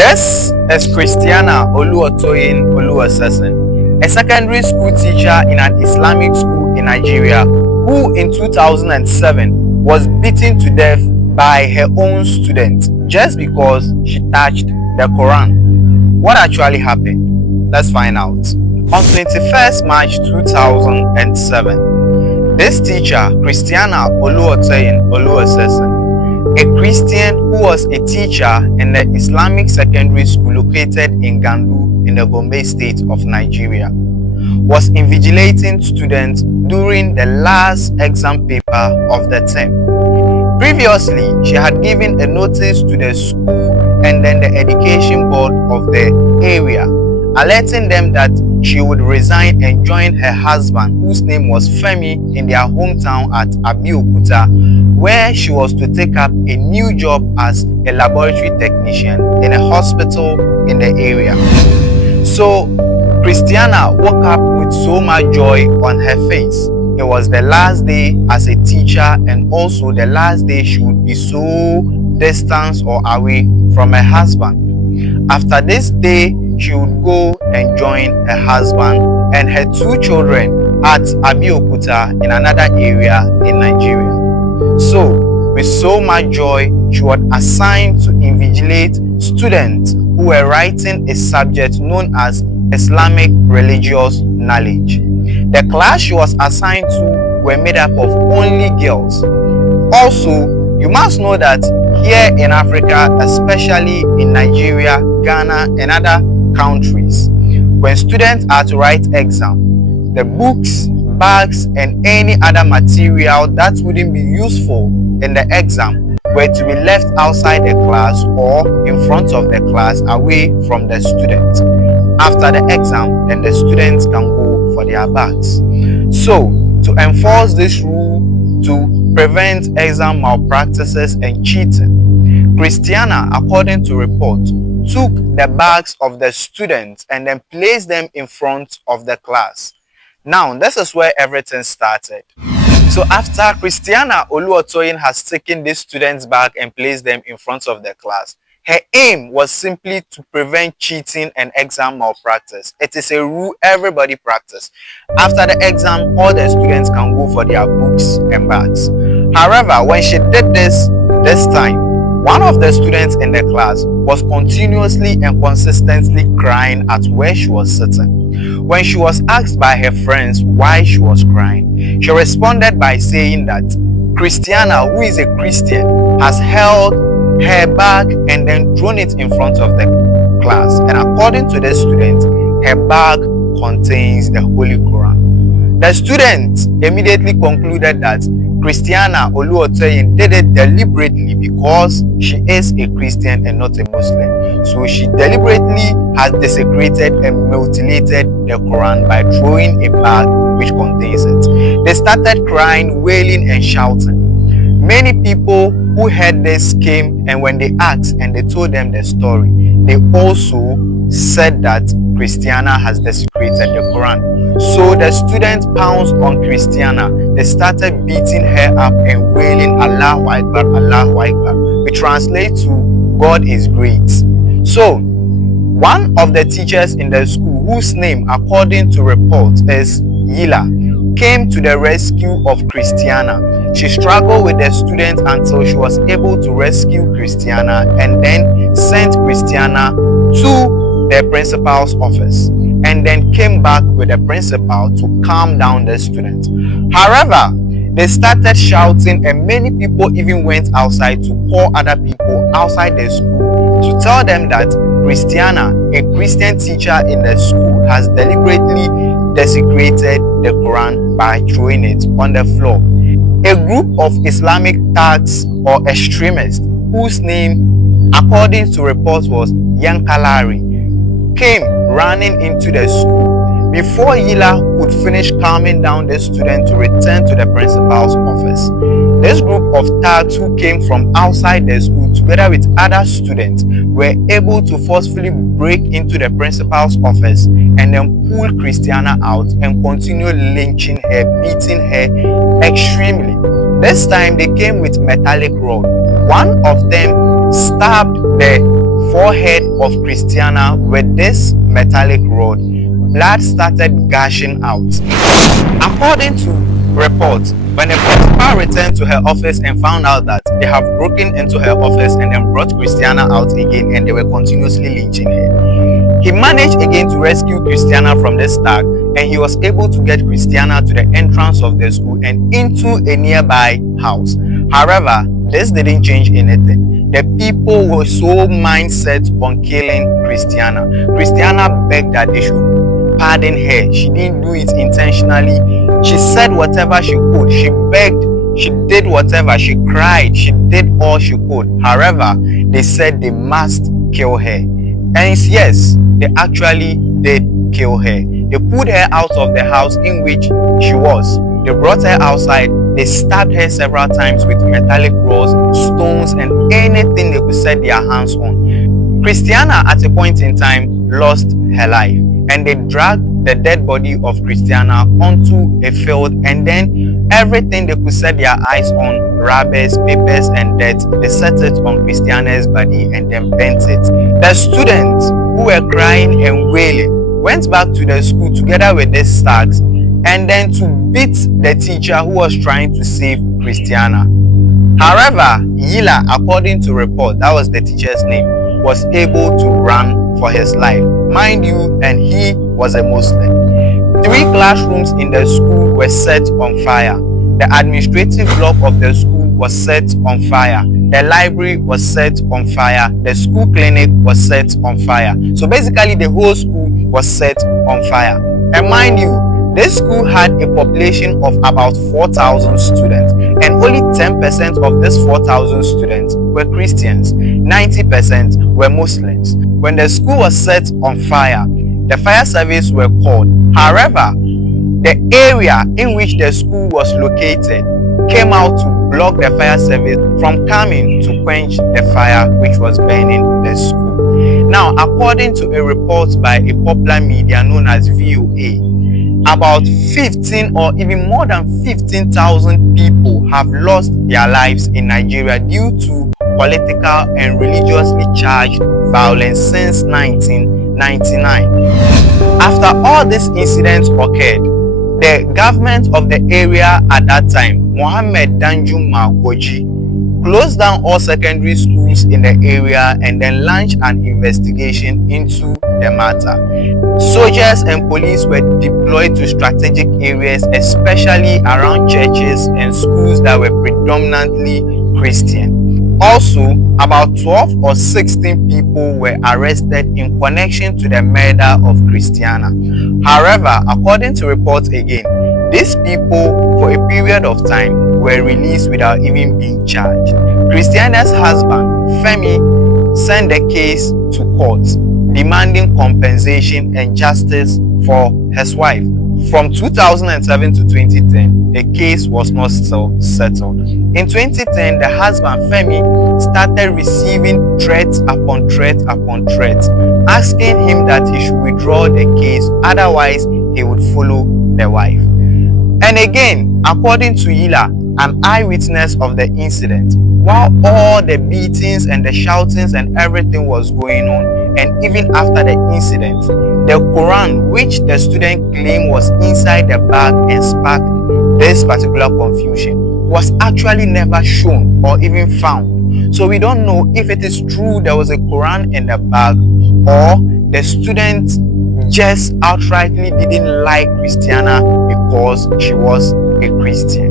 This is Christiana Oluotoyin Oluwasesin, a secondary school teacher in an Islamic school in Nigeria who in 2007 was beaten to death by her own student just because she touched the Quran. What actually happened? Let's find out. On 21st March 2007, this teacher, Christiana Oluotoyin Oluwasesin, a Christian who was a teacher in the Islamic secondary school located in Gandu in the Gombe state of Nigeria, was invigilating students during the last exam paper of the term. Previously, she had given a notice to the school and then the education board of the area, alerting them that she would resign and join her husband, whose name was Femi, in their hometown at Abeokuta, where she was to take up a new job as a laboratory technician in a hospital in the area. So Christiana woke up with so much joy on her face. It was the last day as a teacher and also the last day she would be so distant or away from her husband. After this day, she would go and join her husband and her two children at Abeokuta in another area in Nigeria. So, with so much joy, she was assigned to invigilate students who were writing a subject known as Islamic Religious Knowledge. The class she was assigned to were made up of only girls. Also, you must know that here in Africa, especially in Nigeria, Ghana, and other countries, when students are to write exam, the books, bags, and any other material that wouldn't be useful in the exam were to be left outside the class or in front of the class, away from the student. After the exam, then the students can go for their bags. So, to enforce this rule to prevent exam malpractices and cheating, Christiana, according to report, took the bags of the students and then placed them in front of the class. Now, this is where everything started. So after Christiana Oluotoyin has taken these students' bag and placed them in front of the class, her aim was simply to prevent cheating and exam malpractice. It is a rule everybody practice. After the exam, all the students can go for their books and bags. However, when she did this time, one of the students in the class was continuously and consistently crying at where she was sitting. When she was asked by her friends why she was crying, she responded by saying that Christiana, who is a Christian, has held her bag and then thrown it in front of the class. And according to the student, her bag contains the Holy Quran. The student immediately concluded that Christiana Oluotoyin did it deliberately because she is a Christian and not a Muslim. So she deliberately has desecrated and mutilated the Quran by throwing a bag which contains it. They started crying, wailing, and shouting. Many people who heard this came, and when they asked and they told them the story, they also said that Christiana has desecrated the Quran. So the students pounced on Christiana. They started beating her up and wailing, Allahu Akbar, Allahu Akbar, which translates to God is great. So one of the teachers in the school, whose name according to reports is Yila, came to the rescue of Christiana. She struggled with the students until she was able to rescue Christiana and then sent Christiana to the principal's office and then came back with the principal to calm down the students. However, they started shouting and many people even went outside to call other people outside the school to tell them that Christiana, a Christian teacher in the school, has deliberately desecrated the Quran by throwing it on the floor. A group of Islamic thugs or extremists, whose name according to reports was Yankalari, came running into the school. Before Yila could finish calming down the student to return to the principal's office, this group of thugs who came from outside the school together with other students were able to forcefully break into the principal's office and then pull Christiana out and continue lynching her, beating her extremely. This time they came with metallic rod. One of them stabbed the forehead of Christiana with this metallic rod. Blood started gushing out. According to reports, when the principal returned to her office and found out that they have broken into her office and then brought Christiana out again and they were continuously lynching her, he managed again to rescue Christiana from the stag, and he was able to get Christiana to the entrance of the school and into a nearby house. However, this didn't change anything. The people were so mindset on killing Christiana. Christiana begged that they should pardon her. She didn't do it intentionally. She said whatever she could. She begged. She did whatever. She cried. She did all she could. However, they said they must kill her. And yes, they actually did kill her. They pulled her out of the house in which she was. They brought her outside. They stabbed her several times with metallic rods, stones, and anything they could set their hands on. Christiana, at a point in time, lost her life, and they dragged the dead body of Christiana onto a field, and then everything they could set their eyes on, rubbers, papers, and dirt, they set it on Christiana's body and then bent it. The students who were crying and wailing went back to the school together with these stags and then to beat the teacher who was trying to save Christiana. However, Yila, according to report, that was the teacher's name, was able to run for his life. Mind you, and he was a Muslim. 3 classrooms in the school were set on fire. The administrative block of the school was set on fire. The library was set on fire. The school clinic was set on fire. So basically, the whole school was set on fire. And mind you, this school had a population of about 4,000 students, and only 10% of these 4,000 students were Christians. 90% were Muslims. When the school was set on fire, the fire service were called. However, the area in which the school was located came out to block the fire service from coming to quench the fire which was burning the school. Now, according to a report by a popular media known as VOA, about 15 or even more than 15,000 people have lost their lives in Nigeria due to political and religiously charged violence since 1999. After all these incidents occurred, the government of the area at that time, Mohammed Danjuma Goji, closed down all secondary schools in the area and then launched an investigation into the matter. Soldiers and police were deployed to strategic areas, especially around churches and schools that were predominantly Christian. Also, about 12 or 16 people were arrested in connection to the murder of Christiana. However, according to reports again, these people, for a period of time, were released without even being charged. Christiana's husband, Femi, sent the case to court, demanding compensation and justice for his wife. From 2007 to 2010, the case was not still settled. In 2010, the husband, Femi, started receiving threats upon threats upon threats, asking him that he should withdraw the case, otherwise he would follow the wife. And again, according to Yila, an eyewitness of the incident, while all the beatings and the shoutings and everything was going on, and even after the incident, the Quran, which the student claimed was inside the bag and sparked this particular confusion, was actually never shown or even found. So we don't know if it is true there was a Quran in the bag, or the student just outrightly didn't like Christiana because she was a Christian.